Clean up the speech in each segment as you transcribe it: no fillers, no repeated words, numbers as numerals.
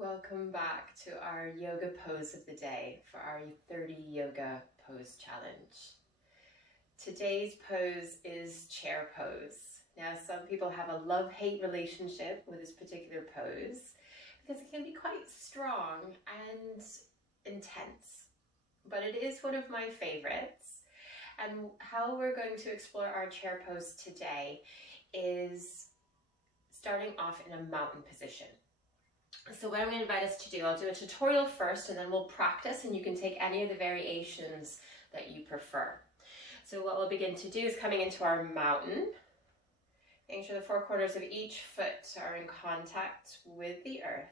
Welcome back to our yoga pose of the day for our 30 yoga pose challenge. Today's pose is chair pose. Now, some people have a love-hate relationship with this particular pose because it can be quite strong and intense, but it is one of my favorites. And how we're going to explore our chair pose today is starting off in a mountain position. So what I'm going to invite us to do, I'll do a tutorial first and then we'll practice, and you can take any of the variations that you prefer. So what we'll begin to do is coming into our mountain, making sure the four corners of each foot are in contact with the earth.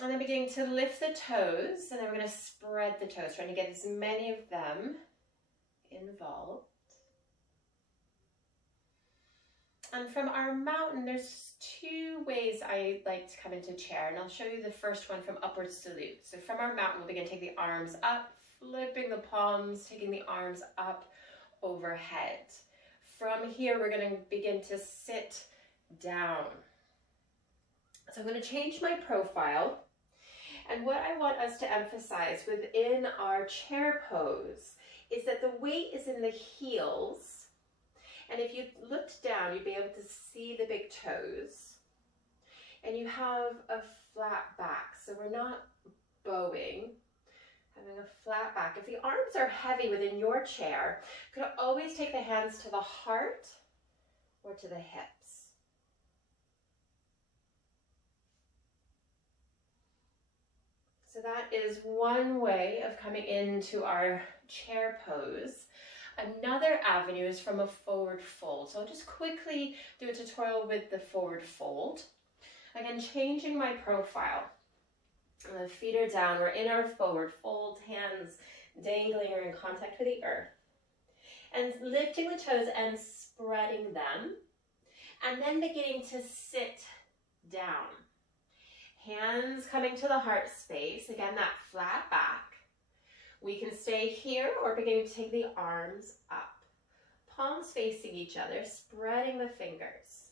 And then beginning to lift the toes, and then we're going to spread the toes, trying to get as many of them involved. And from our mountain, there's two ways I like to come into chair, and I'll show you the first one from upward salute. So from our mountain, we'll begin to take the arms up, flipping the palms, taking the arms up overhead. From here, we're going to begin to sit down. So I'm going to change my profile, and what I want us to emphasize within our chair pose is that the weight is in the heels. And if you looked down, you'd be able to see the big toes. And you have a flat back, so we're not bowing, having a flat back. If the arms are heavy within your chair, you could always take the hands to the heart or to the hips. So that is one way of coming into our chair pose. Another avenue is from a forward fold. So I'll just quickly do a tutorial with the forward fold. Again, changing my profile. The feet are down, we're in our forward fold, hands dangling or in contact with the earth. And lifting the toes and spreading them. And then beginning to sit down. Hands coming to the heart space, again that flat back. We can stay here or beginning to take the arms up. Palms facing each other, spreading the fingers.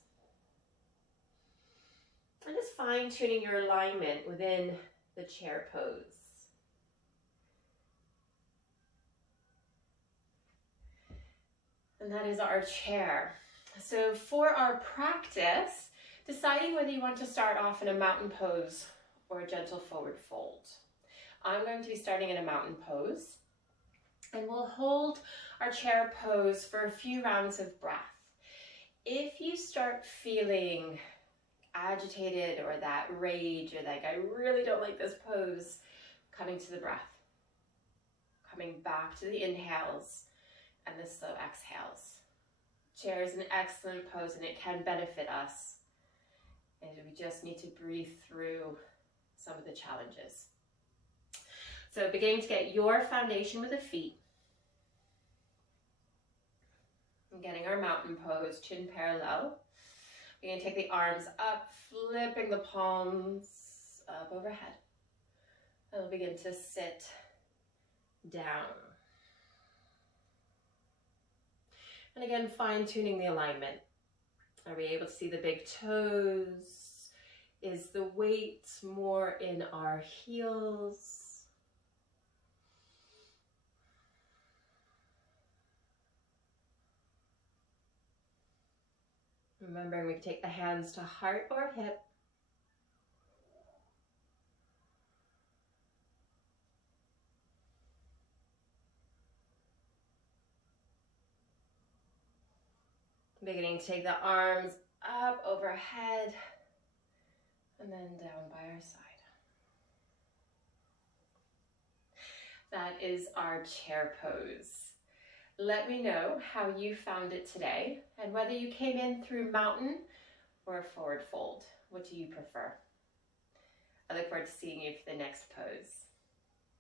And just fine-tuning your alignment within the chair pose. And that is our chair. So for our practice, deciding whether you want to start off in a mountain pose or a gentle forward fold. I'm going to be starting in a mountain pose, and we'll hold our chair pose for a few rounds of breath. If you start feeling agitated or that rage or like I really don't like this pose, coming to the breath, coming back to the inhales and the slow exhales. Chair is an excellent pose and it can benefit us, and we just need to breathe through some of the challenges. So beginning to get your foundation with the feet. And getting our mountain pose, chin parallel. We're going to take the arms up, flipping the palms up overhead. And we'll begin to sit down. And again, fine-tuning the alignment. Are we able to see the big toes? Is the weight more in our heels? Remembering we can take the hands to heart or hip. Beginning to take the arms up overhead and then down by our side. That is our chair pose. Let me know how you found it today and whether you came in through mountain or a forward fold. What do you prefer? I look forward to seeing you for the next pose.